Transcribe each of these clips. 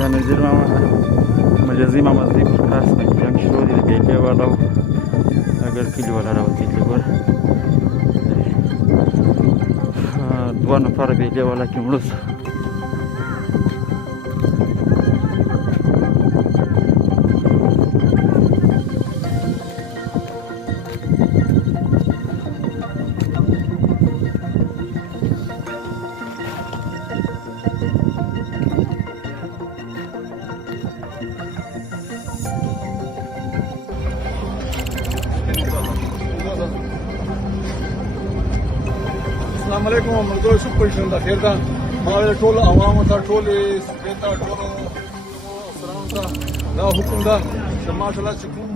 د نذیر ماما مجازي ماما زی پر کراس باندې جنګ شروع دی د بیلګې والا و اگر کلي والا راوتېدلي ګوره دوه نفره بیلګې والا کې مړه شو. السلام علیکم ملګرو شو پېښین د خیر دا ما ټول عوامو ته ټول سپیتا ټول سلام ته دا حکم دا چې ماشاءالله چې کوم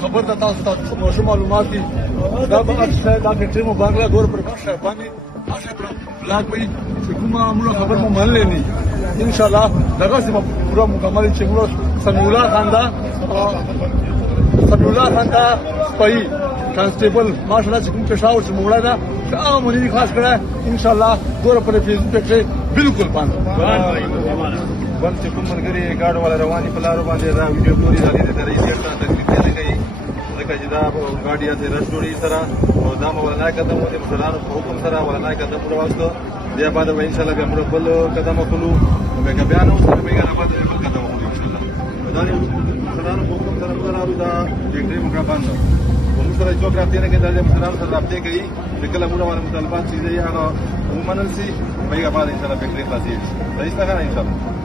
خبر ده تاسو ته مو معلومات دي دا به اکثر دا کټری مو بنگلا دور پر باندې باندې بلاک وي چې کومه موږ خبر مو مان لنی ان شاء الله دغه سم پورا مکمل چې موږ سمیع الله خان دا سپي کانسټیبل ماشاءالله چې کوم پېښور چې موږ دا هغه مونږ خاص کړه ان شاء الله دور پر فیسبوک کې بالکل باندې چې کوم منګري ګاډ ولا رواني په لارو باندې دا ویډیو ګوري دا دې ته رئیس ته تکلیف نه کوي ځکه چې دا ګاډي ته رسټوري سره او دا مولا قدم د مسلمانانو په حکم سره ولا قدم وروسته بیا بعد ان شاء الله به موږ بل قدم وکړو به بیا نو سره به نه بعد بل قدم وکړو ان شاء الله دا مسلمانانو په حکم سره موږ راو دا ډیګري موږ باندې موږ سره څوک راځي نه کې د مسلمانانو سره رابطه کوي کله موږ باندې مطالبات چې دی هغه ومنل سي به بعد ان شاء الله به خلاصي رئیس ته ان شاء الله